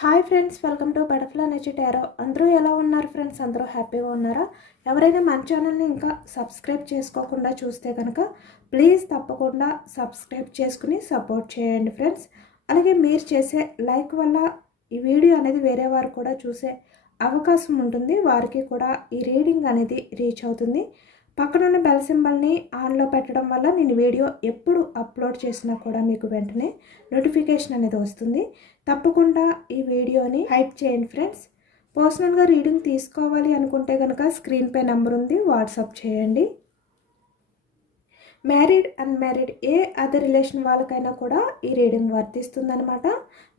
Hi friends, welcome to butterfly energy tarot. అందరూ ఎలా ఉన్నారు ఫ్రెండ్స్? అందరూ హ్యాపీగా ఉన్నారా? ఎవరైనా మన ఛానల్ని ఇంకా సబ్స్క్రైబ్ చేసుకోకుండా చూస్తే కనుక ప్లీజ్ తప్పకుండా సబ్స్క్రైబ్ చేసుకుని సపోర్ట్ చేయండి ఫ్రెండ్స్. అలాగే మీరు చేసే లైక్ వల్ల ఈ వీడియో అనేది వేరే వారు కూడా చూసే అవకాశం ఉంటుంది, వారికి కూడా ఈ రీడింగ్ అనేది రీచ్ అవుతుంది. పక్కనున్న బెల్ సింబల్ని ఆన్లో పెట్టడం వల్ల నేను వీడియో ఎప్పుడు అప్లోడ్ చేసినా కూడా మీకు వెంటనే నోటిఫికేషన్ అనేది వస్తుంది. తప్పకుండా ఈ వీడియోని హైప్ చేయండి ఫ్రెండ్స్. పర్సనల్గా రీడింగ్ తీసుకోవాలి అనుకుంటే కనుక స్క్రీన్పై నెంబర్ ఉంది, వాట్సాప్ చేయండి. మ్యారీడ్ అన్మ్యారీడ్ ఏ అదర్ రిలేషన్ వాళ్ళకైనా కూడా ఈ రీడింగ్ వర్తిస్తుందనమాట.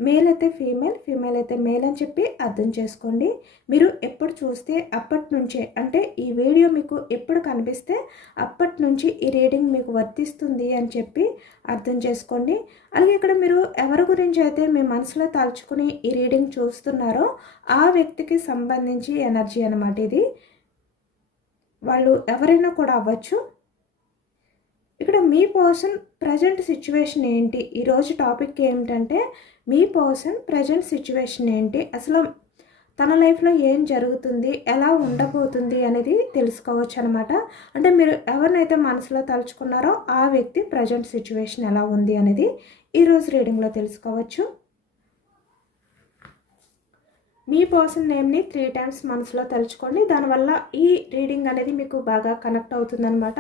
మేల్ అయితే ఫీమేల్, ఫీమేల్ అయితే మేల్ అని చెప్పి అర్థం చేసుకోండి. మీరు ఎప్పుడు చూస్తే అప్పటి నుంచే, అంటే ఈ వీడియో మీకు ఎప్పుడు కనిపిస్తే అప్పటి నుంచి ఈ రీడింగ్ మీకు వర్తిస్తుంది అని చెప్పి అర్థం చేసుకోండి. అలాగే ఇక్కడ మీరు ఎవరి గురించి అయితే మీ మనసులో తలుచుకుని ఈ రీడింగ్ చూస్తున్నారో ఆ వ్యక్తికి సంబంధించి ఎనర్జీ అనమాట ఇది. వాళ్ళు ఎవరైనా కూడా అవ్వచ్చు. ఇక్కడ మీ పర్సన్ ప్రజెంట్ సిచ్యువేషన్ ఏంటి? ఈరోజు టాపిక్ ఏమిటంటే మీ పర్సన్ ప్రజెంట్ సిచ్యువేషన్ ఏంటి, అసలు తన లైఫ్లో ఏం జరుగుతుంది, ఎలా ఉండబోతుంది అనేది తెలుసుకోవచ్చు అనమాట. అంటే మీరు ఎవరినైతే మనసులో తలుచుకున్నారో ఆ వ్యక్తి ప్రజెంట్ సిచ్యువేషన్ ఎలా ఉంది అనేది ఈరోజు రీడింగ్లో తెలుసుకోవచ్చు. మీ పర్సన్ నేమ్ని 3 times మనసులో తలుచుకోండి. దానివల్ల ఈ రీడింగ్ అనేది మీకు బాగా కనెక్ట్ అవుతుందన్నమాట.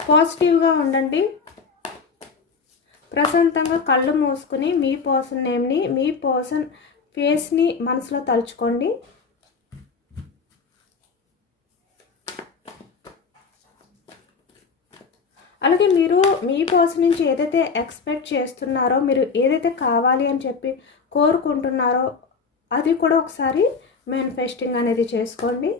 పాజిటివ్గా ఉండండి. ప్రశాంతంగా కళ్ళు మూసుకుని మీ పర్సన్ నేమ్ని, మీ పర్సన్ ఫేస్ని మనసులో తలుచుకోండి. అలాగే మీరు మీ పర్సన్ నుంచి ఏదైతే ఎక్స్పెక్ట్ చేస్తున్నారో, మీరు ఏదైతే కావాలి అని చెప్పి కోరుకుంటున్నారో అది కూడా ఒకసారి మేనిఫెస్టింగ్ అనేది చేసుకోండి.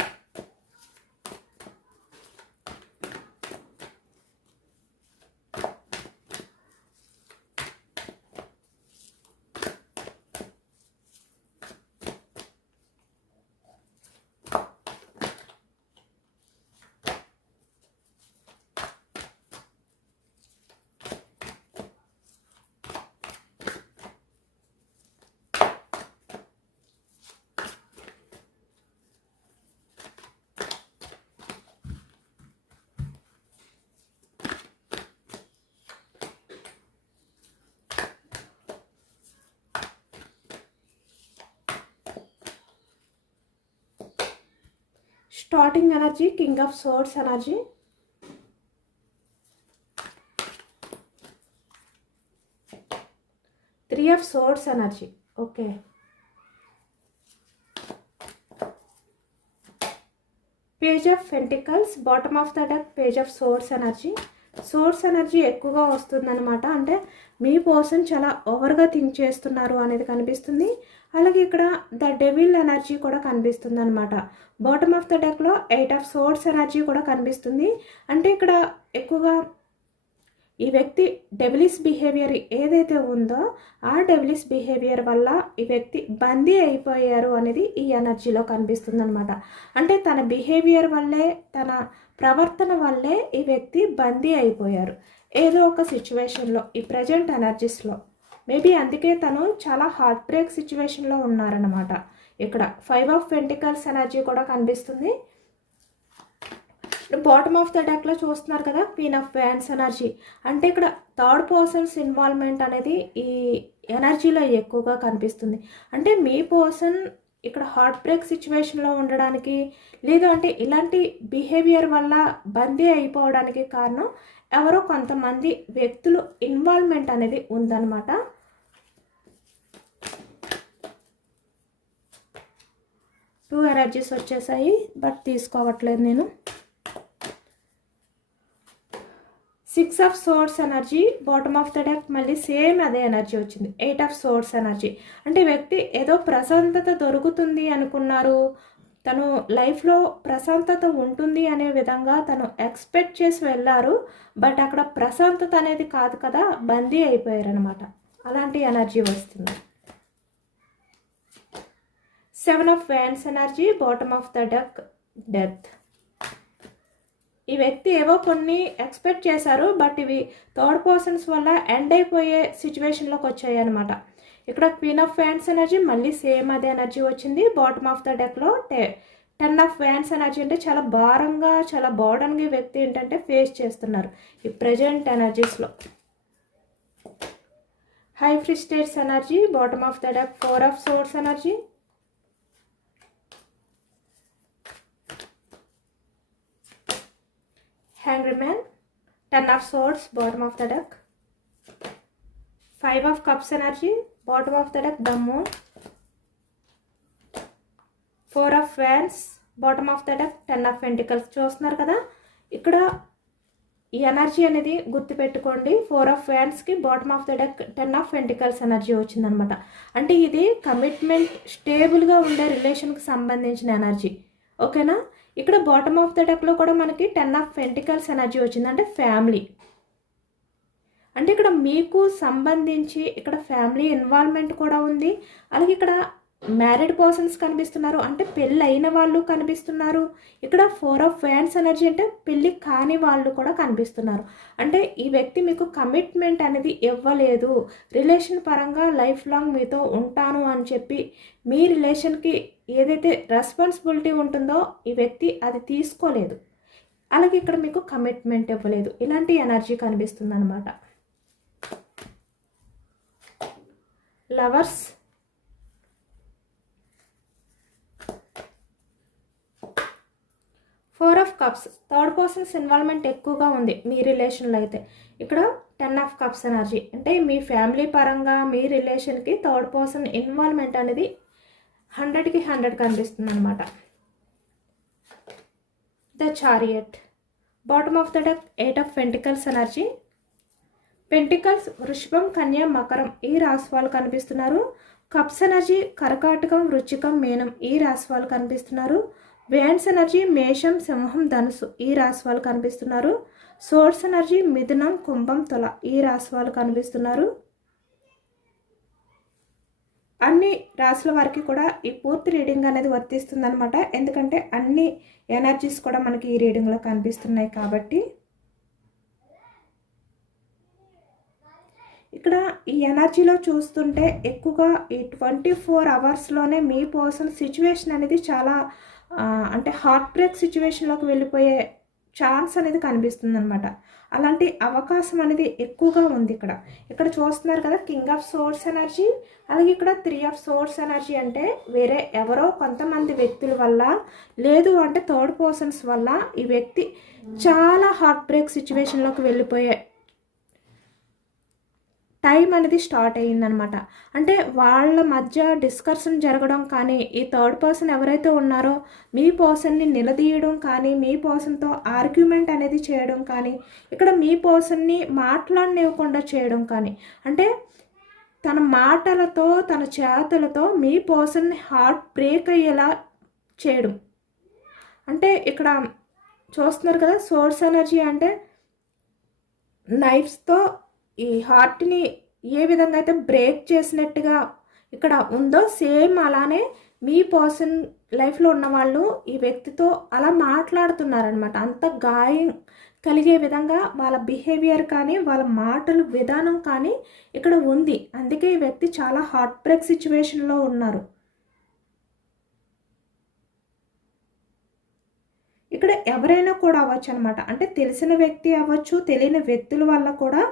Starting energy king of swords energy, three of swords energy. Okay, page of pentacles, bottom of the deck page of swords energy. Source energy ఎక్కువగా వస్తుందన్నమాట. అంటే మీ పర్సన్ చాలా ఓవర్గా థింక్ చేస్తున్నారు అనేది కనిపిస్తుంది. అలాగే ఇక్కడ ద డెవిల్ ఎనర్జీ కూడా కనిపిస్తుంది అనమాట. బాటమ్ ఆఫ్ ద డెక్లో 8 ఆఫ్ సోర్డ్స్ ఎనర్జీ కూడా కనిపిస్తుంది. అంటే ఇక్కడ ఎక్కువగా ఈ వ్యక్తి డెవిలిస్ బిహేవియర్ ఏదైతే ఉందో ఆ డెవిలిస్ బిహేవియర్ వల్ల ఈ వ్యక్తి బందీ అయిపోయారు అనేది ఈ ఎనర్జీలో కనిపిస్తుంది అనమాట. అంటే తన బిహేవియర్ వల్లే, తన ప్రవర్తన వల్లే ఈ వ్యక్తి బందీ అయిపోయారు ఏదో ఒక సిచ్యువేషన్లో, ఈ ప్రజెంట్ ఎనర్జీస్లో. మేబీ అందుకే తను చాలా హార్ట్ బ్రేక్ సిచ్యువేషన్లో ఉన్నారనమాట. ఇక్కడ 5 ఆఫ్ పెంటికల్స్ ఎనర్జీ కూడా కనిపిస్తుంది. బాటమ్ ఆఫ్ ద డెక్లో చూస్తున్నారు కదా, క్వీన్ ఆఫ్ వ్యాండ్స్ ఎనర్జీ. అంటే ఇక్కడ థర్డ్ పర్సన్స్ ఇన్వాల్వ్మెంట్ అనేది ఈ ఎనర్జీలో ఎక్కువగా కనిపిస్తుంది. అంటే మీ పర్సన్ ఇక్కడ హార్ట్ బ్రేక్ సిచ్యువేషన్లో ఉండడానికి, లేదు అంటే ఇలాంటి బిహేవియర్ వల్ల బందీ అయిపోవడానికి కారణం ఎవరో కొంతమంది వ్యక్తులు ఇన్వాల్వ్మెంట్ అనేది ఉందన్నమాట. టూ ఎనర్జీస్ వచ్చేసాయి, బట్ తీసుకోవట్లేదు నేను. 6 of swords energy, bottom of the deck మళ్ళీ సేమ్ అదే ఎనర్జీ వచ్చింది. 8 ఆఫ్ సోర్డ్స్ ఎనర్జీ. అంటే వ్యక్తి ఏదో ప్రశాంతత దొరుకుతుంది అనుకున్నారు, తను లైఫ్లో ప్రశాంతత ఉంటుంది అనే విధంగా తను ఎక్స్పెక్ట్ చేసి వెళ్ళారు. బట్ అక్కడ ప్రశాంతత అనేది కాదు కదా, బందీ అయిపోయారు అనమాట. అలాంటి ఎనర్జీ వస్తుంది. 7 of wands energy, bottom of the deck death. ఈ వ్యక్తి ఏవో కొన్ని ఎక్స్పెక్ట్ చేశారు, బట్ ఇవి థర్డ్ పర్సన్స్ వల్ల ఎండ్ అయిపోయే సిచ్యువేషన్లోకి వచ్చాయి అనమాట. ఇక్కడ క్వీన్ ఆఫ్ వ్యాండ్స్ ఎనర్జీ మళ్ళీ సేమ్ అదే ఎనర్జీ వచ్చింది. బాటమ్ ఆఫ్ ద డెక్లో 10 ఆఫ్ వ్యాండ్స్ ఎనర్జీ అంటే చాలా భారంగా, చాలా బర్డన్గా ఈ వ్యక్తి ఏంటంటే ఫేస్ చేస్తున్నారు ఈ ప్రజెంట్ ఎనర్జీస్లో. High priestess energy, bottom of the deck 4 of swords energy, Hanged Man, 10 of swords, bottom of the deck, 5 of cups energy, bottom of the deck, the moon, 4 of wands, bottom of the deck, 10 of pentacles. చూస్తున్నారు కదా, ఇక్కడ ఈ energy అనేది గుర్తుపెట్టుకోండి. 4 of వ్యాండ్స్కి bottom of the deck 10 of pentacles energy వచ్చిందనమాట. అంటే ఇది కమిట్మెంట్, స్టేబుల్గా ఉండే రిలేషన్కి సంబంధించిన ఎనర్జీ, ఓకేనా. ఇక్కడ బాటమ్ ఆఫ్ ద డెక్లో కూడా మనకి 10 ఆఫ్ పెంటికల్స్ ఎనర్జీ వచ్చింది, అంటే ఫ్యామిలీ. అంటే ఇక్కడ మీకు సంబంధించి ఇక్కడ ఫ్యామిలీ ఇన్వాల్వ్మెంట్ కూడా ఉంది. అలాగే ఇక్కడ మ్యారీడ్ పర్సన్స్ కనిపిస్తున్నారు, అంటే పెళ్ళి అయిన వాళ్ళు కనిపిస్తున్నారు. ఇక్కడ 4 ఆఫ్ వ్యాండ్స్ ఎనర్జీ అంటే పెళ్ళి కాని వాళ్ళు కూడా కనిపిస్తున్నారు. అంటే ఈ వ్యక్తి మీకు కమిట్మెంట్ అనేది ఇవ్వలేదు, రిలేషన్ పరంగా లైఫ్ లాంగ్ మీతో ఉంటాను అని చెప్పి మీ రిలేషన్కి ఏదైతే రెస్పాన్సిబిలిటీ ఉంటుందో ఈ వ్యక్తి అది తీసుకోలేదు. అలాగే ఇక్కడ మీకు కమిట్మెంట్ ఇవ్వలేదు. ఇలాంటి ఎనర్జీ కనిపిస్తుంది అనమాట. Lovers, 4 of cups, third persons involvement ఎక్కువగా ఉంది మీ రిలేషన్లో అయితే. ఇక్కడ 10 ఆఫ్ కప్స్ ఎనర్జీ అంటే మీ ఫ్యామిలీ పరంగా మీ రిలేషన్కి థర్డ్ పర్సన్ ఇన్వాల్వ్మెంట్ అనేది 100కి 100 కనిపిస్తుంది అనమాట. The chariot, bottom of the deck 8 of pentacles energy. Pentacles వృషభం, కన్య, మకరం ఈ రాశి వాళ్ళు కనిపిస్తున్నారు. కప్స్ ఎనర్జీ కర్కాటకం, వృచ్చికం, మీనం ఈ రాశి వాళ్ళు కనిపిస్తున్నారు. వ్యాండ్స్ ఎనర్జీ మేషం, సింహం, ధనుసు ఈ రాశి వాళ్ళు కనిపిస్తున్నారు. సోర్స్ ఎనర్జీ మిథునం, కుంభం, తుల ఈ రాశి వాళ్ళు కనిపిస్తున్నారు. అన్ని రాశుల వారికి కూడా ఈ పూర్తి రీడింగ్ అనేది వర్తిస్తుంది అనమాట. ఎందుకంటే అన్ని ఎనర్జీస్ కూడా మనకి ఈ రీడింగ్లో కనిపిస్తున్నాయి కాబట్టి. ఇక్కడ ఈ ఎనర్జీలో చూస్తుంటే ఎక్కువగా ఈ 24 అవర్స్లోనే మీ పర్సన్ సిచ్యువేషన్ అనేది చాలా అంటే హార్ట్ బ్రేక్ సిచ్యువేషన్లోకి వెళ్ళిపోయే ఛాన్స్ అనేది కనిపిస్తుంది అనమాట. అలాంటి అవకాశం అనేది ఎక్కువగా ఉంది ఇక్కడ. ఇక్కడ చూస్తున్నారు కదా, కింగ్ ఆఫ్ సోర్స్ ఎనర్జీ, అలాగే ఇక్కడ 3 ఆఫ్ సోర్స్ ఎనర్జీ అంటే వేరే ఎవరో కొంతమంది వ్యక్తుల వల్ల, లేదు అంటే థర్డ్ పర్సన్స్ వల్ల ఈ వ్యక్తి చాలా హార్ట్ బ్రేక్ సిచ్యువేషన్లోకి వెళ్ళిపోయే టైం అనేది స్టార్ట్ అయ్యిందనమాట. అంటే వాళ్ళ మధ్య డిస్కషన్ జరగడం కానీ, ఈ థర్డ్ పర్సన్ ఎవరైతే ఉన్నారో మీ పర్సన్ని నిలదీయడం కానీ, మీ పర్సన్తో ఆర్గ్యుమెంట్ అనేది చేయడం కానీ, ఇక్కడ మీ పర్సన్ని మాట్లాడనివ్వకుండా చేయడం కానీ, అంటే తన మాటలతో తన చేతులతో మీ పర్సన్ని హార్ట్ బ్రేక్ అయ్యేలా చేయడం. అంటే ఇక్కడ చూస్తున్నారు కదా, సోర్స్ ఎనర్జీ అంటే నైఫ్స్తో ఈ హార్ట్ని ఏ విధంగా అయితే బ్రేక్ చేసినట్టుగా ఇక్కడ ఉందో, సేమ్ అలానే మీ పర్సన్ లైఫ్లో ఉన్న వాళ్ళు ఈ వ్యక్తితో అలా మాట్లాడుతున్నారనమాట. అంత గాయం కలిగే విధంగా వాళ్ళ బిహేవియర్ కానీ, వాళ్ళ మాటలు విధానం కానీ ఇక్కడ ఉంది. అందుకే ఈ వ్యక్తి చాలా హార్ట్ బ్రేక్ సిచ్యువేషన్లో ఉన్నారు. ఇక్కడ ఎవరైనా కూడా అవ్వచ్చు అనమాట. అంటే తెలిసిన వ్యక్తి అవ్వచ్చు, తెలియని వ్యక్తుల వల్ల కూడా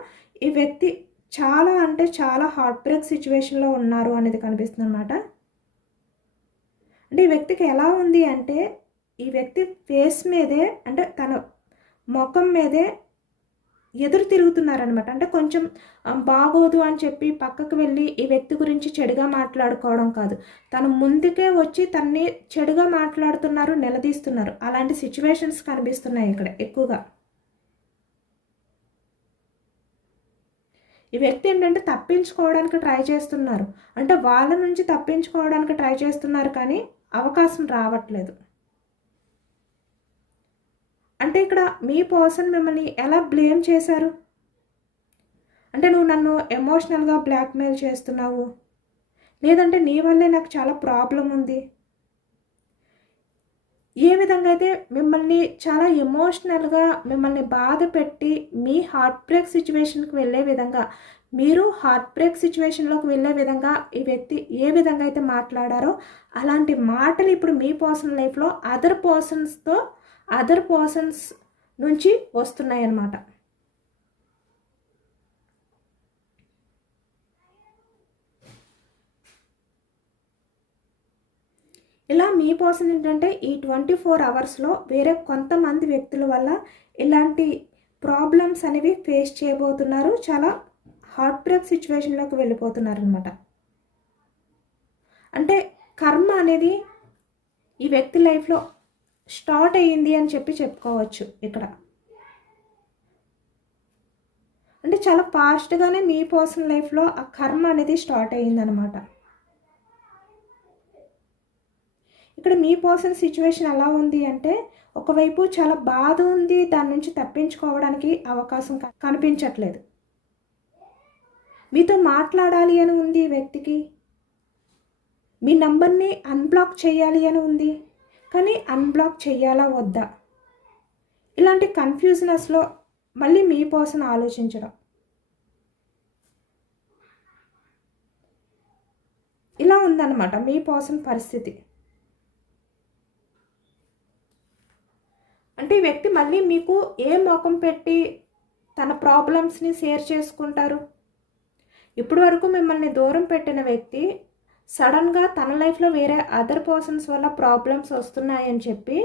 ఈ వ్యక్తి చాలా అంటే చాలా హార్ట్ బ్రేక్ సిచ్యువేషన్లో ఉన్నారు అనేది కనిపిస్తుంది అనమాట. అంటే ఈ వ్యక్తికి ఎలా ఉంది అంటే, ఈ వ్యక్తి ఫేస్ మీదే అంటే తన ముఖం మీదే ఎదురు తిరుగుతున్నారనమాట. అంటే కొంచెం బాగోదు అని చెప్పి పక్కకు వెళ్ళి ఈ వ్యక్తి గురించి చెడుగా మాట్లాడుకోవడం కాదు, తను ముందుకే వచ్చి తన్ని చెడుగా మాట్లాడుతున్నారు, నిలదీస్తున్నారు. అలాంటి సిచ్యువేషన్స్ కనిపిస్తున్నాయి ఇక్కడ ఎక్కువగా. ఈ వ్యక్తి ఏంటంటే తప్పించుకోవడానికి ట్రై చేస్తున్నారు, అంటే వాళ్ళ నుంచి తప్పించుకోవడానికి ట్రై చేస్తున్నారు కానీ అవకాశం రావట్లేదు. అంటే ఇక్కడ మీ పర్సన్ మిమ్మల్ని ఎలా బ్లేమ్ చేశారు అంటే, నువ్వు నన్ను ఎమోషనల్గా బ్లాక్మెయిల్ చేస్తున్నావు, లేదంటే నీ వల్లే నాకు చాలా ప్రాబ్లం ఉంది, ఏ విధంగా అయితే మిమ్మల్ని చాలా ఎమోషనల్గా మిమ్మల్ని బాధ పెట్టి మీ హార్ట్ బ్రేక్ సిచ్యువేషన్కి వెళ్ళే విధంగా, మీరు హార్ట్ బ్రేక్ సిచ్యువేషన్లోకి వెళ్ళే విధంగా ఈ వ్యక్తి ఏ విధంగా అయితే మాట్లాడారో అలాంటి మాటలు ఇప్పుడు మీ పర్సనల్ లైఫ్లో అదర్ పర్సన్స్ నుంచి వస్తున్నాయి అన్నమాట. ఇలా మీ పర్సన్ ఏంటంటే ఈ 24 అవర్స్లో వేరే కొంతమంది వ్యక్తుల వల్ల ఇలాంటి ప్రాబ్లమ్స్ అనేవి ఫేస్ చేయబోతున్నారు. చాలా హార్ట్ బ్రేక్ సిచ్యువేషన్లోకి వెళ్ళిపోతున్నారు అనమాట. అంటే కర్మ అనేది ఈ వ్యక్తి లైఫ్లో స్టార్ట్ అయ్యింది అని చెప్పుకోవచ్చు ఇక్కడ. అంటే చాలా ఫాస్ట్గానే మీ పర్సనల్ లైఫ్లో ఆ కర్మ అనేది స్టార్ట్ అయ్యిందనమాట. ఇక్కడ మీ పర్సన్ సిచ్యువేషన్ ఎలా ఉంది అంటే, ఒకవైపు చాలా బాధ ఉంది, దాని నుంచి తప్పించుకోవడానికి అవకాశం కనిపించట్లేదు. మీతో మాట్లాడాలి అని ఉంది ఈ వ్యక్తికి, మీ నంబర్ని అన్బ్లాక్ చేయాలి అని ఉంది, కానీ అన్బ్లాక్ చేయాలా వద్దా ఇలాంటి కన్ఫ్యూజనెస్లో మళ్ళీ మీ పర్సన్ ఆలోచించడం. ఇలా ఉందన్నమాట మీ పర్సన్ పరిస్థితి. అంటే ఈ వ్యక్తి మళ్ళీ మీకు ఏ మోకం పెట్టి తన ప్రాబ్లమ్స్ని షేర్ చేసుకుంటారు? ఇప్పటి వరకు మిమ్మల్ని దూరం పెట్టిన వ్యక్తి సడన్గా తన లైఫ్లో వేరే అదర్ పర్సన్స్ వల్ల ప్రాబ్లమ్స్ వస్తున్నాయని చెప్పి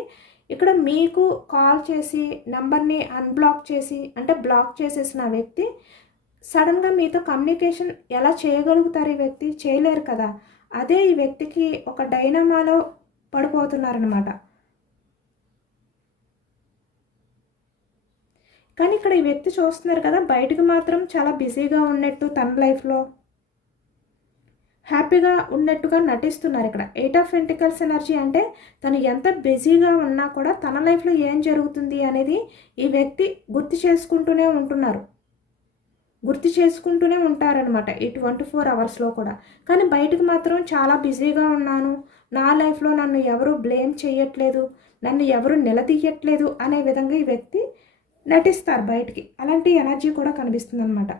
ఇక్కడ మీకు కాల్ చేసి నెంబర్ని అన్బ్లాక్ చేసి, అంటే బ్లాక్ చేసేసిన వ్యక్తి సడన్గా మీతో కమ్యూనికేషన్ ఎలా చేయగలుగుతారు? ఈ వ్యక్తి చేయలేరు కదా. అదే ఈ వ్యక్తికి ఒక డైనమాలో పడిపోతున్నారనమాట. కానీ ఇక్కడ ఈ వ్యక్తి చూస్తున్నారు కదా, బయటకు మాత్రం చాలా బిజీగా ఉన్నట్టు, తన లైఫ్లో హ్యాపీగా ఉన్నట్టుగా నటిస్తున్నారు. ఇక్కడ 8 ఆఫ్ పెంటికల్స్ ఎనర్జీ అంటే తను ఎంత బిజీగా ఉన్నా కూడా తన లైఫ్లో ఏం జరుగుతుంది అనేది ఈ వ్యక్తి గుర్తు చేసుకుంటూనే ఉంటారనమాట ఈ 24 అవర్స్లో కూడా. కానీ బయటకు మాత్రం చాలా బిజీగా ఉన్నాను, నా లైఫ్లో నన్ను ఎవరు బ్లేమ్ చేయట్లేదు, నన్ను ఎవరు నిలదీయట్లేదు అనే విధంగా ఈ వ్యక్తి నటిస్తారు బయటికి. అలాంటి ఎనర్జీ కూడా కనిపిస్తుంది అనమాట.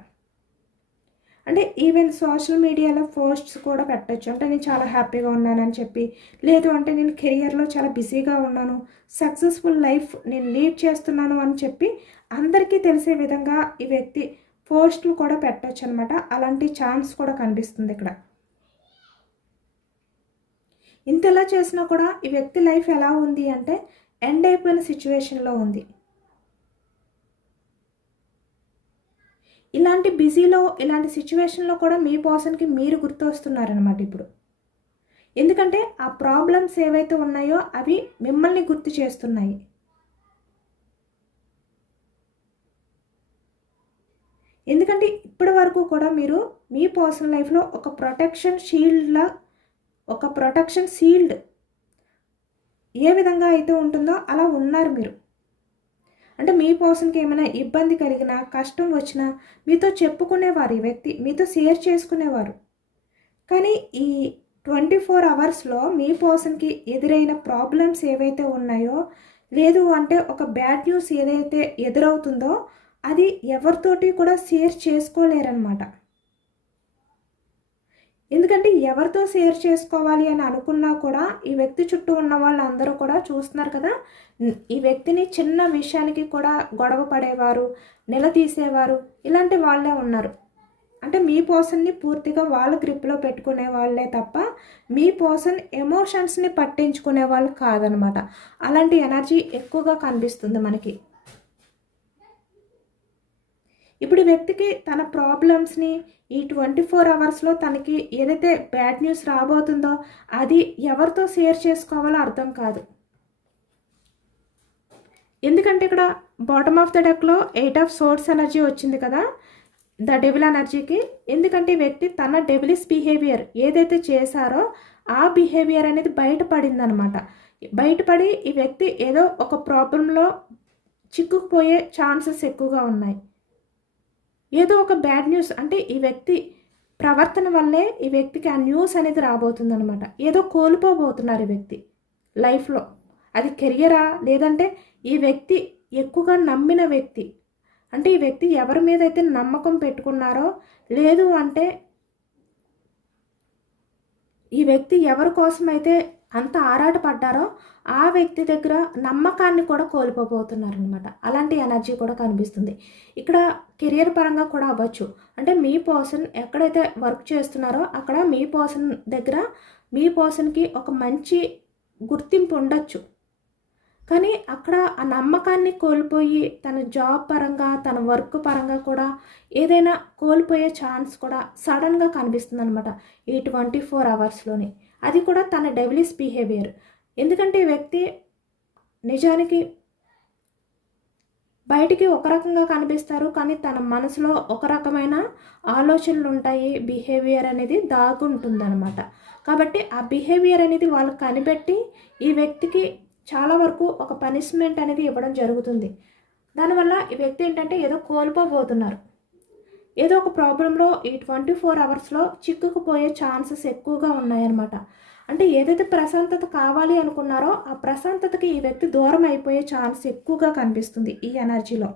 అంటే ఈవెన్ సోషల్ మీడియాలో పోస్ట్స్ కూడా పెట్టచ్చు. అంటే నేను చాలా హ్యాపీగా ఉన్నానని చెప్పి, లేదు అంటే నేను కెరియర్లో చాలా బిజీగా ఉన్నాను, సక్సెస్ఫుల్ లైఫ్ నేను లీడ్ చేస్తున్నాను అని చెప్పి అందరికీ తెలిసే విధంగా ఈ వ్యక్తి పోస్టులు కూడా పెట్టచ్చు అనమాట. అలాంటి ఛాన్స్ కూడా కనిపిస్తుంది ఇక్కడ. ఇంతలా చేసినా కూడా ఈ వ్యక్తి లైఫ్ ఎలా ఉంది అంటే ఎండ్ అయిపోయిన సిచ్యువేషన్లో ఉంది. ఇలాంటి బిజీలో, ఇలాంటి సిచ్యువేషన్లో కూడా మీ పర్సన్కి మీరు గుర్తొస్తున్నారనమాట ఇప్పుడు. ఎందుకంటే ఆ ప్రాబ్లమ్స్ ఏవైతే ఉన్నాయో అవి మిమ్మల్ని గుర్తు చేస్తున్నాయి. ఎందుకంటే ఇప్పటి వరకు కూడా మీరు మీ పర్సనల్ లైఫ్లో ఒక ప్రొటెక్షన్ షీల్డ్ ఏ విధంగా అయితే ఉంటుందో అలా ఉన్నారు మీరు. అంటే మీ పర్సన్కి ఏమైనా ఇబ్బంది కలిగినా, కష్టం వచ్చినా మీతో చెప్పుకునేవారు, ఈ వ్యక్తి మీతో షేర్ చేసుకునేవారు. కానీ ఈ 24 అవర్స్లో మీ పర్సన్కి ఎదురైన ప్రాబ్లమ్స్ ఏవైతే ఉన్నాయో, లేదు అంటే ఒక బ్యాడ్ న్యూస్ ఏదైతే ఎదురవుతుందో అది ఎవరితోటి కూడా షేర్ చేసుకోలేరన్నమాట. ఎందుకంటే ఎవరితో షేర్ చేసుకోవాలి అని అనుకున్నా కూడా ఈ వ్యక్తి చుట్టూ ఉన్న వాళ్ళందరూ కూడా చూస్తున్నారు కదా, ఈ వ్యక్తిని చిన్న విషయానికి కూడా గొడవ పడేవారు, నిలదీసేవారు, ఇలాంటి వాళ్ళే ఉన్నారు. అంటే మీ పర్సన్ని పూర్తిగా వాళ్ళ గ్రిప్లో పెట్టుకునే వాళ్ళే తప్ప మీ పర్సన్ ఎమోషన్స్ని పట్టించుకునే వాళ్ళు కాదనమాట. అలాంటి ఎనర్జీ ఎక్కువగా కనిపిస్తుంది మనకి. ఇప్పుడు ఈ వ్యక్తికి తన ప్రాబ్లమ్స్ని ఈ 24 అవర్స్లో తనకి ఏదైతే బ్యాడ్ న్యూస్ రాబోతుందో అది ఎవరితో షేర్ చేసుకోవాలో అర్థం కాదు. ఎందుకంటే ఇక్కడ బాటమ్ ఆఫ్ ద డెక్లో 8 ఆఫ్ సోర్డ్స్ ఎనర్జీ వచ్చింది కదా, ద డెవిల్ ఎనర్జీకి. ఎందుకంటే ఈ వ్యక్తి తన డెవిలిష్ బిహేవియర్ ఏదైతే చేశారో ఆ బిహేవియర్ అనేది బయటపడిందనమాట. బయటపడి ఈ వ్యక్తి ఏదో ఒక ప్రాబ్లంలో చిక్కుకుపోయే ఛాన్సెస్ ఎక్కువగా ఉన్నాయి. ఏదో ఒక బ్యాడ్ న్యూస్ అంటే ఈ వ్యక్తి ప్రవర్తన వల్లే ఈ వ్యక్తికి ఆ న్యూస్ అనేది రాబోతుందనమాట. ఏదో కోల్పోబోతున్నారు ఈ వ్యక్తి లైఫ్లో. అది కెరియరా, లేదంటే ఈ వ్యక్తి ఎక్కువగా నమ్మిన వ్యక్తి, అంటే ఈ వ్యక్తి ఎవరి మీద అయితే నమ్మకం పెట్టుకున్నారో, లేదు అంటే ఈ వ్యక్తి ఎవరి కోసమైతే అంత ఆరాటపడ్డారో ఆ వ్యక్తి దగ్గర నమ్మకాన్ని కూడా కోల్పోబోతున్నారనమాట. అలాంటి ఎనర్జీ కూడా కనిపిస్తుంది. ఇక్కడ కెరియర్ పరంగా కూడా అవ్వచ్చు. అంటే మీ పర్సన్ ఎక్కడైతే వర్క్ చేస్తున్నారో అక్కడ మీ పర్సన్ దగ్గర మీ పర్సన్కి ఒక మంచి గుర్తింపు ఉండొచ్చు. కానీ అక్కడ ఆ నమ్మకాన్ని కోల్పోయి తన జాబ్ పరంగా, తన వర్క్ పరంగా కూడా ఏదైనా కోల్పోయే ఛాన్స్ కూడా సడన్గా కనిపిస్తుంది అనమాట ఈ 24 అవర్స్లోనే. అది కూడా తన డెవిలిష్ బిహేవియర్. ఎందుకంటే ఈ వ్యక్తి నిజానికి బయటికి ఒక రకంగా కనిపిస్తారు, కానీ తన మనసులో ఒక రకమైన ఆలోచనలు ఉంటాయి. బిహేవియర్ అనేది దాగుంటుందన్నమాట. కాబట్టి ఆ బిహేవియర్ అనేది వాళ్ళకి కనిపెట్టి ఈ వ్యక్తికి చాలా వరకు ఒక పనిష్మెంట్ అనేది ఇవ్వడం జరుగుతుంది. దానివల్ల ఈ వ్యక్తి ఏంటంటే ఏదో కోల్పోబోతున్నారు, ఏదో ఒక ప్రాబ్లంలో ఈ 24 అవర్స్లో చిక్కుకుపోయే ఛాన్సెస్ ఎక్కువగా ఉన్నాయన్నమాట. అంటే ఏదైతే ప్రశాంతత కావాలి అనుకున్నారో ఆ ప్రశాంతతకి ఈ వ్యక్తి దూరం అయిపోయే ఛాన్స్ ఎక్కువగా కనిపిస్తుంది ఈ ఎనర్జీలో.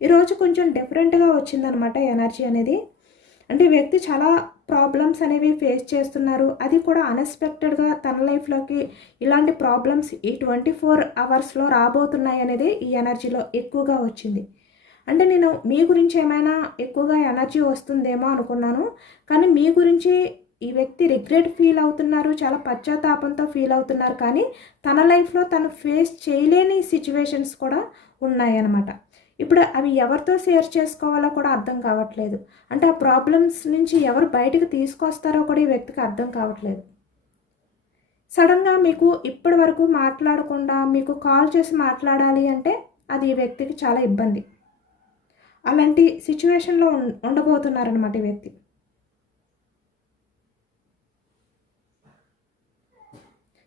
ఈరోజు కొంచెం డిఫరెంట్గా వచ్చిందనమాట ఎనర్జీ అనేది. అంటే ఈ వ్యక్తి చాలా ప్రాబ్లమ్స్ అనేవి ఫేస్ చేస్తున్నారు, అది కూడా అన్ఎక్స్పెక్టెడ్గా తన లైఫ్లోకి ఇలాంటి ప్రాబ్లమ్స్ ఈ 24 అవర్స్లో రాబోతున్నాయి అనేది ఈ ఎనర్జీలో ఎక్కువగా వచ్చింది. అంటే నేను మీ గురించి ఏమైనా ఎక్కువగా ఎనర్జీ వస్తుందేమో అనుకున్నాను, కానీ మీ గురించి ఈ వ్యక్తి రిగ్రెట్ ఫీల్ అవుతున్నారు, చాలా పశ్చాత్తాపంతో ఫీల్ అవుతున్నారు. కానీ తన లైఫ్లో తను ఫేస్ చేయలేని సిచ్యువేషన్స్ కూడా ఉన్నాయన్నమాట. ఇప్పుడు అవి ఎవరితో షేర్ చేసుకోవాలో కూడా అర్థం కావట్లేదు. అంటే ఆ ప్రాబ్లమ్స్ నుంచి ఎవరు బయటకు తీసుకొస్తారో కూడా ఈ వ్యక్తికి అర్థం కావట్లేదు. సడన్గా మీకు ఇప్పటి వరకు మాట్లాడకుండా మీకు కాల్ చేసి మాట్లాడాలి అంటే అది ఈ వ్యక్తికి చాలా ఇబ్బంది. అలాంటి సిచ్యువేషన్లో ఉండబోతున్నారనమాట ఈ వ్యక్తి.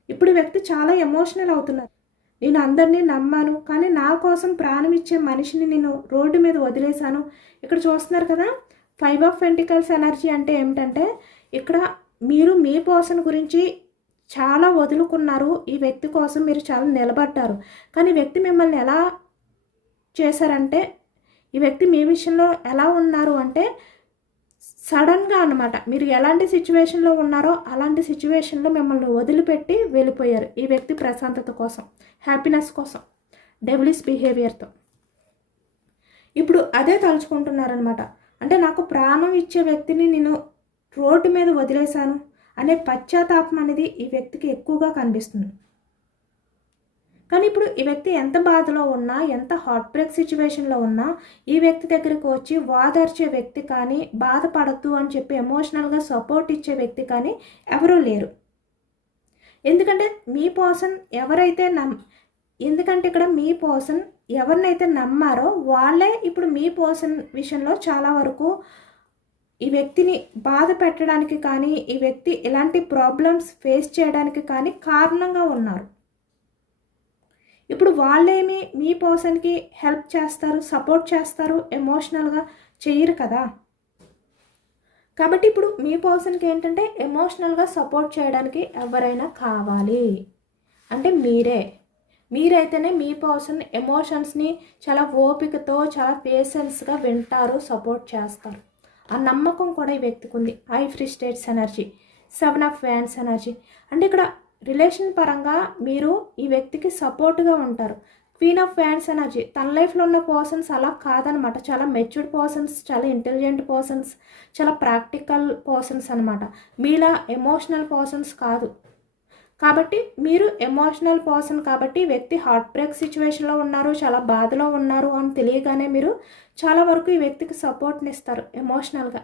ఇప్పుడు ఈ వ్యక్తి చాలా ఎమోషనల్ అవుతున్నారు. నేను అందరినీ నమ్మాను, కానీ నా కోసం ప్రాణం ఇచ్చే మనిషిని నేను రోడ్డు మీద వదిలేశాను. ఇక్కడ చూస్తున్నారు కదా, 5 ఆఫ్ పెంటికల్స్ ఎనర్జీ అంటే ఏమిటంటే ఇక్కడ మీరు మీ పర్సన్ గురించి చాలా వదులుకున్నారు. ఈ వ్యక్తి కోసం మీరు చాలా నిలబడ్డారు. కానీ వ్యక్తి మిమ్మల్ని ఎలా చేశారంటే, ఈ వ్యక్తి మీ విషయంలో ఎలా ఉన్నారు అంటే సడన్గా అనమాట. మీరు ఎలాంటి సిచ్యువేషన్లో ఉన్నారో అలాంటి సిచ్యువేషన్లో మిమ్మల్ని వదిలిపెట్టి వెళ్ళిపోయారు ఈ వ్యక్తి ప్రశాంతత కోసం, హ్యాపీనెస్ కోసం, డెవిలిష్ బిహేవియర్తో. ఇప్పుడు అదే తలుచుకుంటున్నారనమాట. అంటే నాకు ప్రాణం ఇచ్చే వ్యక్తిని నేను రోడ్డు మీద వదిలేశాను అనే పశ్చాత్తాపం అనేది ఈ వ్యక్తికి ఎక్కువగా కనిపిస్తుంది. కానీ ఇప్పుడు ఈ వ్యక్తి ఎంత బాధలో ఉన్నా, ఎంత హార్ట్ బ్రేక్ సిచ్యువేషన్లో ఉన్నా ఈ వ్యక్తి దగ్గరికి వచ్చి వాదార్చే వ్యక్తి కానీ, బాధపడద్దు అని చెప్పి ఎమోషనల్గా సపోర్ట్ ఇచ్చే వ్యక్తి కానీ ఎవరూ లేరు. ఎందుకంటే మీ పర్సన్ ఎవరైతే ఎందుకంటే ఇక్కడ మీ పర్సన్ ఎవరినైతే నమ్మారో వాళ్ళే ఇప్పుడు మీ పర్సన్ విషయంలో చాలా వరకు ఈ వ్యక్తిని బాధ పెట్టడానికి కానీ, ఈ వ్యక్తి ఇలాంటి ప్రాబ్లమ్స్ ఫేస్ చేయడానికి కానీ కారణంగా ఉన్నారు. ఇప్పుడు వాళ్ళేమి మీ పర్సన్కి హెల్ప్ చేస్తారు, సపోర్ట్ చేస్తారు, ఎమోషనల్గా చేయరు కదా. కాబట్టి ఇప్పుడు మీ పర్సన్కి ఏంటంటే ఎమోషనల్గా సపోర్ట్ చేయడానికి ఎవరైనా కావాలి అంటే మీరైతేనే మీ పర్సన్ ఎమోషన్స్ని చాలా ఓపికతో, చాలా పేషెన్స్గా వింటారు, సపోర్ట్ చేస్తారు. ఆ నమ్మకం కూడా ఈ వ్యక్తికి ఉంది. I free states energy, 7 of wands energy. అంటే ఇక్కడ రిలేషన్ పరంగా మీరు ఈ వ్యక్తికి సపోర్ట్గా ఉంటారు. క్వీన్ ఆఫ్ వ్యాండ్స్ ఎనర్జీ, తన లైఫ్లో ఉన్న పర్సన్స్ అలా కాదనమాట. చాలా మెచ్యూర్డ్ పర్సన్స్, చాలా ఇంటెలిజెంట్ పర్సన్స్, చాలా ప్రాక్టికల్ పర్సన్స్ అనమాట. మీలా ఎమోషనల్ పర్సన్స్ కాదు. కాబట్టి మీరు ఎమోషనల్ పర్సన్ కాబట్టి వ్యక్తి హార్ట్ బ్రేక్ సిచ్యువేషన్లో ఉన్నారు, చాలా బాధలో ఉన్నారు అని తెలియగానే మీరు చాలా వరకు ఈ వ్యక్తికి సపోర్ట్ని ఇస్తారు. ఎమోషనల్గా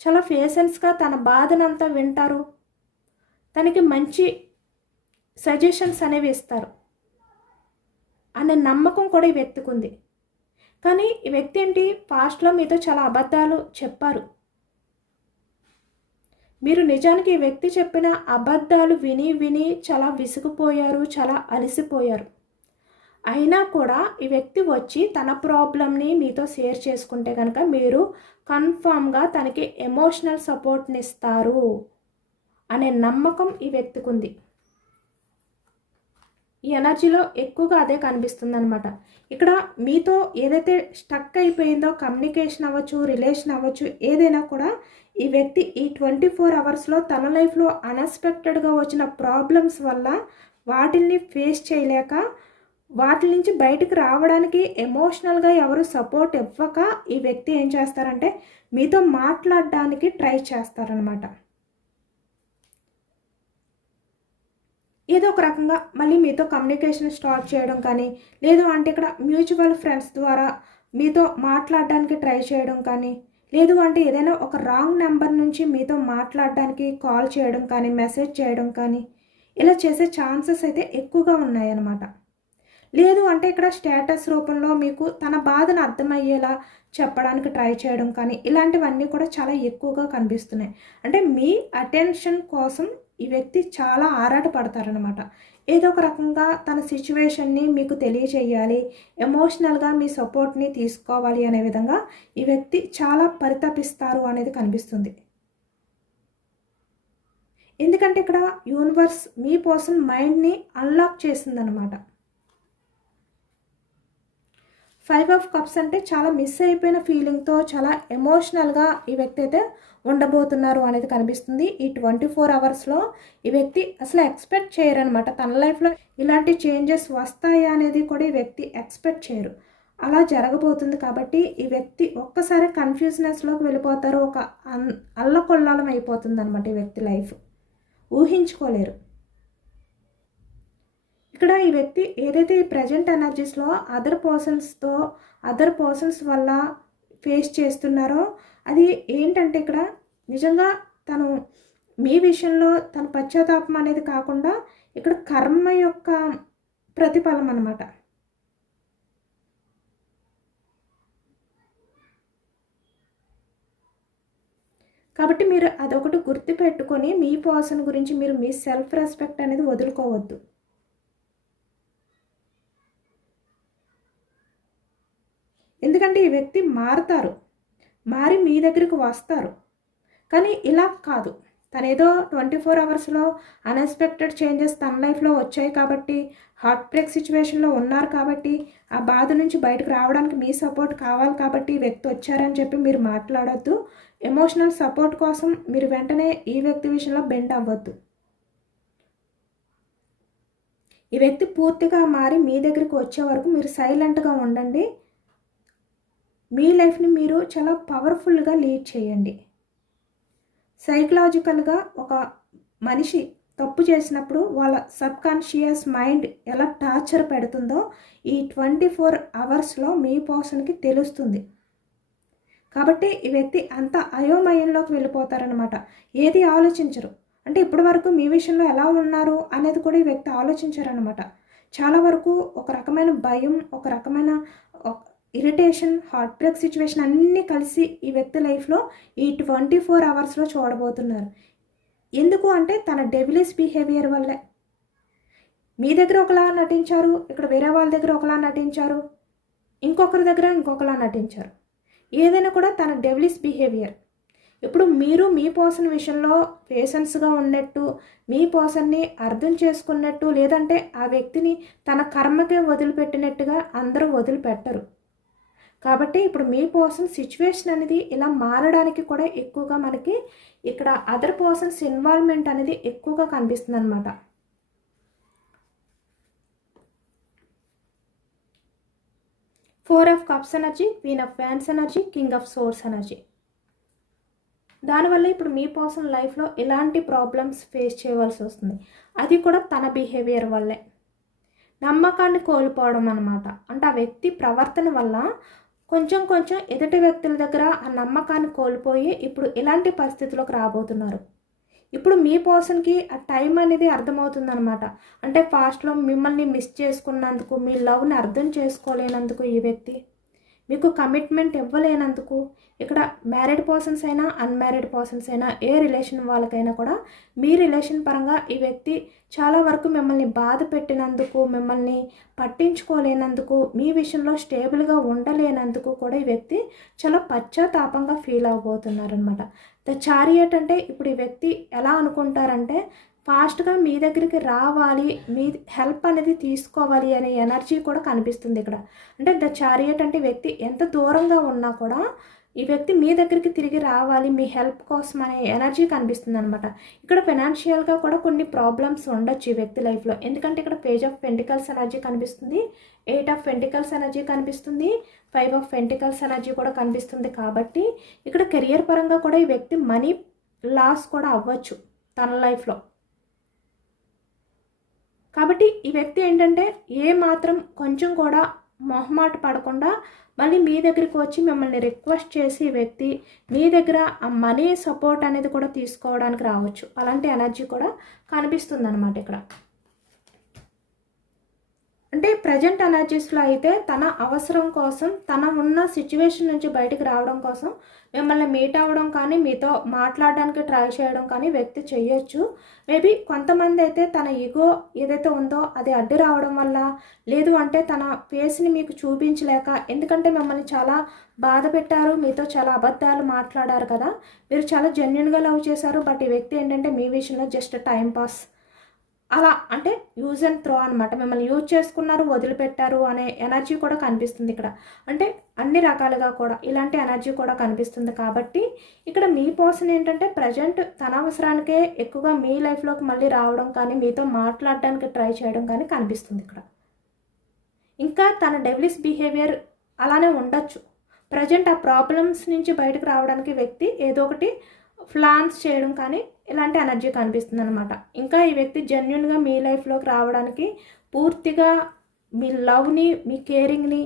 చాలా పేషెన్స్గా తన బాధనంతా వింటారు, తనకి మంచి సజెషన్స్ అనేవి ఇస్తారు అనే నమ్మకం కూడా ఈ వ్యక్తికి ఉంది. కానీ ఈ వ్యక్తి ఏంటి, పాస్ట్లో మీతో చాలా అబద్ధాలు చెప్పారు. మీరు నిజానికి ఈ వ్యక్తి చెప్పిన అబద్ధాలు విని విని చాలా విసిగిపోయారు, చాలా అలసిపోయారు. అయినా కూడా ఈ వ్యక్తి వచ్చి తన ప్రాబ్లమ్ని మీతో షేర్ చేసుకుంటే కనుక మీరు కన్ఫామ్గా తనకి ఎమోషనల్ సపోర్ట్ని ఇస్తారు అనే నమ్మకం ఈ వ్యక్తికి ఉంది. ఈ ఎనర్జీలో ఎక్కువగా అదే కనిపిస్తుంది అనమాట. ఇక్కడ మీతో ఏదైతే స్టక్ అయిపోయిందో కమ్యూనికేషన్ అవ్వచ్చు, రిలేషన్ అవ్వచ్చు, ఏదైనా కూడా ఈ వ్యక్తి ఈ 24 అవర్స్లో తన లైఫ్లో అన్ఎక్స్పెక్టెడ్గా వచ్చిన ప్రాబ్లమ్స్ వల్ల వాటిల్ని ఫేస్ చేయలేక వాటి నుంచి బయటకు రావడానికి ఎమోషనల్గా ఎవరు సపోర్ట్ ఇవ్వక ఈ వ్యక్తి ఏం చేస్తారంటే మీతో మాట్లాడడానికి ట్రై చేస్తారనమాట. ఏదో ఒక రకంగా మళ్ళీ మీతో కమ్యూనికేషన్ స్టార్ట్ చేయడం కానీ, లేదు అంటే ఇక్కడ మ్యూచువల్ ఫ్రెండ్స్ ద్వారా మీతో మాట్లాడడానికి ట్రై చేయడం కానీ, లేదు అంటే ఏదైనా ఒక రాంగ్ నెంబర్ నుంచి మీతో మాట్లాడడానికి కాల్ చేయడం కానీ, మెసేజ్ చేయడం కానీ, ఇలా చేసే ఛాన్సెస్ అయితే ఎక్కువగా ఉన్నాయన్నమాట. లేదు అంటే ఇక్కడ స్టేటస్ రూపంలో మీకు తన బాధను అర్థమయ్యేలా చెప్పడానికి ట్రై చేయడం కానీ, ఇలాంటివన్నీ కూడా చాలా ఎక్కువగా కనిపిస్తున్నాయి. అంటే మీ అటెన్షన్ కోసం ఈ వ్యక్తి చాలా ఆరాట పడతారనమాట. ఏదో ఒక రకంగా తన సిచ్యువేషన్ని మీకు తెలియచేయాలి, ఎమోషనల్గా మీ సపోర్ట్ని తీసుకోవాలి అనే విధంగా ఈ వ్యక్తి చాలా పరితపిస్తారు అనేది కనిపిస్తుంది. ఎందుకంటే ఇక్కడ యూనివర్స్ మీ పర్సన్ మైండ్ని అన్లాక్ చేసిందనమాట. 5 ఆఫ్ కప్స్ అంటే చాలా మిస్ అయిపోయిన ఫీలింగ్తో చాలా ఎమోషనల్గా ఈ వ్యక్తి అయితే ఉండబోతున్నారు అనేది కనిపిస్తుంది. ఈ 24 అవర్స్లో ఈ వ్యక్తి అసలు ఎక్స్పెక్ట్ చేయరనమాట. తన లైఫ్లో ఇలాంటి చేంజెస్ వస్తాయా అనేది కూడా ఈ వ్యక్తి ఎక్స్పెక్ట్ చేయరు. అలా జరగబోతుంది కాబట్టి ఈ వ్యక్తి ఒక్కసారి కన్ఫ్యూజ్నెస్లోకి వెళ్ళిపోతారు. ఒక అల్లకొల్లాలం అయిపోతుంది అనమాట ఈ వ్యక్తి లైఫ్. ఊహించుకోలేరు. ఇక్కడ ఈ వ్యక్తి ఏదైతే ఈ ప్రజెంట్ ఎనర్జీస్లో అదర్ పర్సన్స్ వల్ల ఫేస్ చేస్తున్నారో అది ఏంటంటే ఇక్కడ నిజంగా తను మీ విషయంలో తన పశ్చాత్తాపం అనేది కాకుండా ఇక్కడ కర్మ యొక్క ప్రతిఫలం అన్నమాట. కాబట్టి మీరు అదొకటి గుర్తుపెట్టుకొని మీ పర్సన్ గురించి మీరు మీ సెల్ఫ్ రెస్పెక్ట్ అనేది వదులుకోవద్దు. ఎందుకంటే ఈ వ్యక్తి మారి మీ దగ్గరికి వస్తారు. కానీ ఇలా కాదు, తనేదో 24 అవర్స్లో అన్ఎక్స్పెక్టెడ్ చేంజెస్ తన లైఫ్లో వచ్చాయి కాబట్టి, హార్ట్ బ్రేక్ సిచ్యువేషన్లో ఉన్నారు కాబట్టి, ఆ బాధ నుంచి బయటకు రావడానికి మీ సపోర్ట్ కావాలి కాబట్టి ఈ వ్యక్తి వచ్చారని చెప్పి మీరు మాట్లాడొద్దు. ఎమోషనల్ సపోర్ట్ కోసం మీరు వెంటనే ఈ వ్యక్తి విషయంలో బెండ్ అవ్వద్దు. ఈ వ్యక్తి పూర్తిగా మారి మీ దగ్గరికి వచ్చే వరకు మీరు సైలెంట్గా ఉండండి. మీ లైఫ్ని మీరు చాలా పవర్ఫుల్గా లీడ్ చేయండి. సైకలాజికల్గా ఒక మనిషి తప్పు చేసినప్పుడు వాళ్ళ సబ్కాన్షియస్ మైండ్ ఎలా టార్చర్ పెడుతుందో ఈ 24 అవర్స్లో మీ పర్సన్కి తెలుస్తుంది. కాబట్టి ఈ వ్యక్తి అంత అయోమయంలోకి వెళ్ళిపోతారనమాట. ఏది ఆలోచించరు. అంటే ఇప్పటి వరకు మీ విషయంలో ఎలా ఉన్నారు అనేది కూడా ఈ వ్యక్తి ఆలోచించారనమాట. చాలా వరకు ఒక రకమైన భయం, ఒక రకమైన ఇరిటేషన్, హార్ట్ బ్రేక్ సిచ్యువేషన్ అన్నీ కలిసి ఈ వ్యక్తి లైఫ్లో ఈ 24 అవర్స్లో చూడబోతున్నారు. ఎందుకు అంటే తన డెవిలిష్ బిహేవియర్ వల్లే. మీ దగ్గర ఒకలా నటించారు, ఇక్కడ వేరే వాళ్ళ దగ్గర ఒకలా నటించారు, ఇంకొకరి దగ్గర ఇంకొకలా నటించారు. ఏదైనా కూడా తన డెవిలిష్ బిహేవియర్. ఇప్పుడు మీరు మీ పర్సన్ విషయంలో పేషెన్స్గా ఉన్నట్టు, మీ పర్సన్ని అర్థం చేసుకున్నట్టు, లేదంటే ఆ వ్యక్తిని తన కర్మకే వదిలిపెట్టినట్టుగా అందరూ వదిలిపెట్టరు. కాబట్టి ఇప్పుడు మీ పర్సన్ సిచ్యువేషన్ అనేది ఇలా మారడానికి కూడా ఎక్కువగా మనకి ఇక్కడ అదర్ పర్సన్స్ ఇన్వాల్వ్మెంట్ అనేది ఎక్కువగా కనిపిస్తుంది అనమాట. Four of cups energy, queen of wands energy, king of swords energy. దానివల్ల ఇప్పుడు మీ పర్సన్ లైఫ్లో ఎలాంటి ప్రాబ్లమ్స్ ఫేస్ చేయవలసి వస్తుంది, అది కూడా తన బిహేవియర్ వల్లే. నమ్మకాన్ని కోల్పోవడం అనమాట. అంటే ఆ వ్యక్తి ప్రవర్తన వల్ల కొంచెం ఎదుటి వ్యక్తుల దగ్గర ఆ నమ్మకాన్ని కోల్పోయి ఇప్పుడు ఇలాంటి పరిస్థితిలోకి రాబోతున్నారు. ఇప్పుడు మీ పర్సన్కి ఆ టైం అనేది అర్థమవుతుందనమాట. అంటే ఫాస్ట్లో మిమ్మల్ని మిస్ చేసుకున్నందుకు, మీ లవ్ని అర్థం చేసుకోలేనందుకు, ఈ వ్యక్తి మీకు కమిట్మెంట్ ఇవ్వలేనందుకు, ఇక్కడ మ్యారీడ్ పర్సన్స్ అయినా అన్మ్యారీడ్ పర్సన్స్ అయినా ఏ రిలేషన్ వాళ్ళకైనా కూడా మీ రిలేషన్ పరంగా ఈ వ్యక్తి చాలా వరకు మిమ్మల్ని బాధ పెట్టినందుకు, మిమ్మల్ని పట్టించుకోలేనందుకు, మీ విషయంలో స్టేబుల్గా ఉండలేనందుకు కూడా ఈ వ్యక్తి చాలా పశ్చాత్తాపంగా ఫీల్ అవబోతున్నారనమాట. ద చారియట్ అంటే ఇప్పుడు ఈ వ్యక్తి ఎలా అనుకుంటారంటే ఫాస్ట్గా మీ దగ్గరికి రావాలి, మీ హెల్ప్ అనేది తీసుకోవాలి అనే ఎనర్జీ కూడా కనిపిస్తుంది ఇక్కడ. అంటే ద చారియట్ అంటే వ్యక్తి ఎంత దూరంగా ఉన్నా కూడా ఈ వ్యక్తి మీ దగ్గరికి తిరిగి రావాలి మీ హెల్ప్ కోసం అనే ఎనర్జీ కనిపిస్తుంది అనమాట. ఇక్కడ ఫైనాన్షియల్గా కూడా కొన్ని ప్రాబ్లమ్స్ ఉండొచ్చు ఈ వ్యక్తి లైఫ్లో. ఎందుకంటే ఇక్కడ పేజ్ ఆఫ్ పెంటికల్స్ ఎనర్జీ కనిపిస్తుంది, 8 ఆఫ్ పెంటికల్స్ ఎనర్జీ కనిపిస్తుంది, 5 ఆఫ్ పెంటికల్స్ ఎనర్జీ కూడా కనిపిస్తుంది. కాబట్టి ఇక్కడ కెరియర్ పరంగా కూడా ఈ వ్యక్తి మనీ లాస్ కూడా అవ్వచ్చు తన లైఫ్లో. కాబట్టి ఈ వ్యక్తి ఏంటంటే ఏ మాత్రం కొంచెం కూడా మొహమాట పడకుండా మళ్ళీ మీ దగ్గరికి వచ్చి మిమ్మల్ని రిక్వెస్ట్ చేసి ఈ వ్యక్తి మీ దగ్గర ఆ మనీ సపోర్ట్ అనేది కూడా తీసుకోవడానికి రావచ్చు. అలాంటి ఎనర్జీ కూడా కనిపిస్తుంది అన్నమాట ఇక్కడ. అంటే ప్రజెంట్ ఎనర్జీస్లో అయితే తన అవసరం కోసం, తన ఉన్న సిచ్యువేషన్ నుంచి బయటికి రావడం కోసం మిమ్మల్ని మీట్ అవ్వడం కానీ, మీతో మాట్లాడడానికి ట్రై చేయడం కానీ వ్యక్తి చేయొచ్చు. మేబీ కొంతమంది అయితే తన ఈగో ఏదైతే ఉందో అది అడ్డు రావడం వల్ల, లేదు అంటే తన ఫేస్ని మీకు చూపించలేక, ఎందుకంటే మిమ్మల్ని చాలా బాధ పెట్టారు, మీతో చాలా అబద్ధాలు మాట్లాడారు కదా, మీరు చాలా జెన్యున్గా లవ్ చేశారు. బట్ ఈ వ్యక్తి ఏంటంటే మీ విషయంలో జస్ట్ టైం పాస్ అలా, అంటే యూజ్ అండ్ త్రో అనమాట. మిమ్మల్ని యూజ్ చేసుకున్నారు, వదిలిపెట్టారు అనే ఎనర్జీ కూడా కనిపిస్తుంది ఇక్కడ. అంటే అన్ని రకాలుగా కూడా ఇలాంటి ఎనర్జీ కూడా కనిపిస్తుంది. కాబట్టి ఇక్కడ మీ పర్సన్ ఏంటంటే ప్రజెంట్ తన అవసరానికే ఎక్కువగా మీ లైఫ్లోకి మళ్ళీ రావడం కానీ, మీతో మాట్లాడడానికి ట్రై చేయడం కానీ కనిపిస్తుంది ఇక్కడ. ఇంకా తన డెవిలిష్ బిహేవియర్ అలానే ఉండొచ్చు. ప్రజెంట్ ఆ ప్రాబ్లమ్స్ నుంచి బయటకు రావడానికి వ్యక్తి ఏదో ఒకటి ప్లాన్స్ చేయడం కానీ ఇలాంటి ఎనర్జీ కనిపిస్తుంది అనమాట. ఇంకా ఈ వ్యక్తి జెన్యున్గా మీ లైఫ్లోకి రావడానికి పూర్తిగా మీ లవ్ని, మీ కేరింగ్ని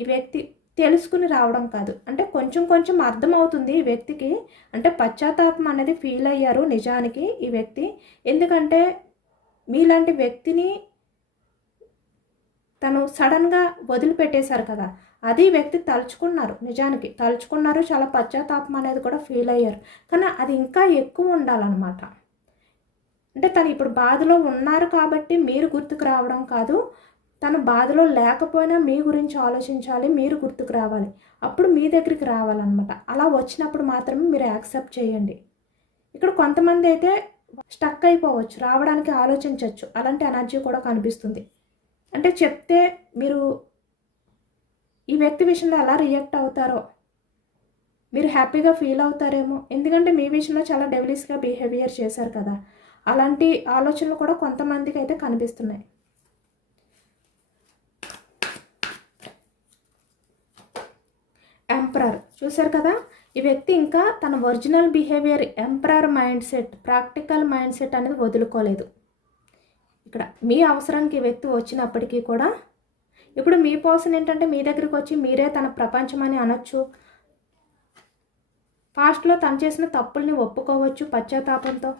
ఈ వ్యక్తి తెలుసుకుని రావడం కాదు, అంటే కొంచెం కొంచెం అర్థమవుతుంది ఈ వ్యక్తికి. అంటే పశ్చాత్తాపం అనేది ఫీల్ అయ్యారు నిజానికి ఈ వ్యక్తి. ఎందుకంటే మీలాంటి వ్యక్తిని తను సడన్గా వదిలిపెట్టేశారు కదా, అది వ్యక్తి తలుచుకున్నారు, నిజానికి తలుచుకున్నారు, చాలా పశ్చాత్తాపం అనేది కూడా ఫీల్ అయ్యారు. కానీ అది ఇంకా ఎక్కువ ఉండాలన్నమాట. అంటే తను ఇప్పుడు బాధలో ఉన్నారు కాబట్టి మీరు గుర్తుకు రావడం కాదు, తను బాధలో లేకపోయినా మీ గురించి ఆలోచించాలి, మీరు గుర్తుకు రావాలి, అప్పుడు మీ దగ్గరికి రావాలన్నమాట. అలా వచ్చినప్పుడు మాత్రమే మీరు యాక్సెప్ట్ చేయండి. ఇక్కడ కొంతమంది అయితే స్టక్ అయిపోవచ్చు, రావడానికి ఆలోచించవచ్చు, అలాంటి ఎనర్జీ కూడా కనిపిస్తుంది. అంటే చెప్తే మీరు ఈ వ్యక్తి విషయంలో ఎలా రియాక్ట్ అవుతారో మీరు హ్యాపీగా ఫీల్ అవుతారేమో, ఎందుకంటే మీ విషయంలో చాలా డెవిలిష్గా బిహేవియర్ చేశారు కదా. అలాంటి ఆలోచనలు కూడా కొంతమందికి అయితే కనిపిస్తున్నాయి. ఎంపరర్ చూశారు కదా, ఈ వ్యక్తి ఇంకా తన original behaviour emperor mind set, practical mind set అనేది వదులుకోలేదు. ఇక్కడ మీ అవసరానికి ఈ వ్యక్తి వచ్చినప్పటికీ కూడా ఇప్పుడు మీ పర్సన్ ఏంటంటే మీ దగ్గరికి వచ్చి మీరే తన ప్రపంచం అని అనొచ్చు. పాస్ట్లో తను చేసిన తప్పుల్ని ఒప్పుకోవచ్చు పశ్చాత్తాపంతో.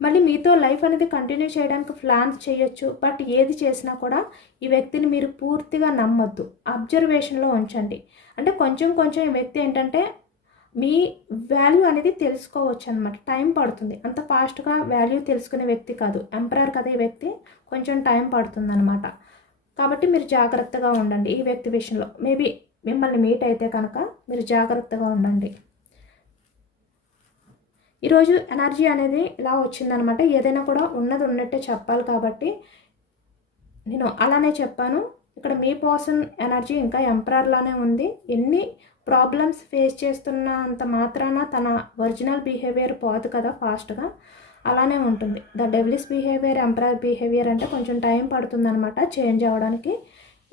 మళ్ళీ మీతో లైఫ్ అనేది కంటిన్యూ చేయడానికి ప్లాన్స్ చేయొచ్చు. బట్ ఏది చేసినా కూడా ఈ వ్యక్తిని మీరు పూర్తిగా నమ్మొద్దు, అబ్జర్వేషన్లో ఉంచండి. అంటే కొంచెం కొంచెం ఈ వ్యక్తి ఏంటంటే మీ వాల్యూ అనేది తెలుసుకోవచ్చు అనమాట. టైం పడుతుంది, అంత ఫాస్ట్గా వాల్యూ తెలుసుకునే వ్యక్తి కాదు. ఎంపరర్ కదా ఈ వ్యక్తి, కొంచెం టైం పడుతుంది అనమాట. కాబట్టి మీరు జాగ్రత్తగా ఉండండి ఈ వ్యక్తి విషయంలో. మేబీ మిమ్మల్ని మీట్ అయితే కనుక మీరు జాగ్రత్తగా ఉండండి. ఈరోజు ఎనర్జీ అనేది ఇలా వచ్చిందనమాట. ఏదైనా కూడా ఉన్నది ఉన్నట్టే చెప్పాలి కాబట్టి నేను అలానే చెప్పాను. ఇక్కడ మీ పర్సన్ ఎనర్జీ ఇంకా ఎంపరర్లానే ఉంది. ఎన్ని ప్రాబ్లమ్స్ ఫేస్ చేస్తున్న అంత మాత్రాన తన ఒరిజినల్ బిహేవియర్ పోదు కదా ఫాస్ట్గా, అలానే ఉంటుంది. The devilish behaviour, emperor behaviour అంటే కొంచెం టైం పడుతుందన్నమాట చేంజ్ అవ్వడానికి.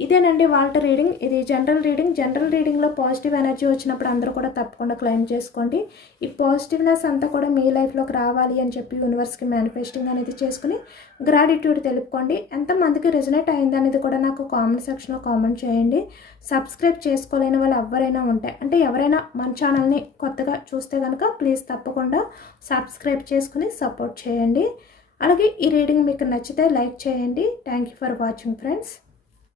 ఇదేనండి వాళ్ళ రీడింగ్. ఇది జనరల్ రీడింగ్. జనరల్ రీడింగ్లో పాజిటివ్ ఎనర్జీ వచ్చినప్పుడు అందరూ కూడా తప్పకుండా క్లెయిమ్ చేసుకోండి. ఈ పాజిటివ్నెస్ అంతా కూడా మీ లైఫ్లోకి రావాలి అని చెప్పి యూనివర్స్కి మేనిఫెస్టింగ్ అనేది చేసుకుని గ్రాటిట్యూడ్ తెలుపుకోండి. ఎంతమందికి రెజనేట్ అయింది అనేది కూడా నాకు కామెంట్ సెక్షన్లో కామెంట్ చేయండి. సబ్స్క్రైబ్ చేసుకోలేని వాళ్ళు ఎవరైనా ఉంటే, అంటే ఎవరైనా మన ఛానల్ని కొత్తగా చూస్తే కనుక ప్లీజ్ తప్పకుండా సబ్స్క్రైబ్ చేసుకుని సపోర్ట్ చేయండి. అలాగే ఈ రీడింగ్ మీకు నచ్చితే లైక్ చేయండి. Thank you for watching friends.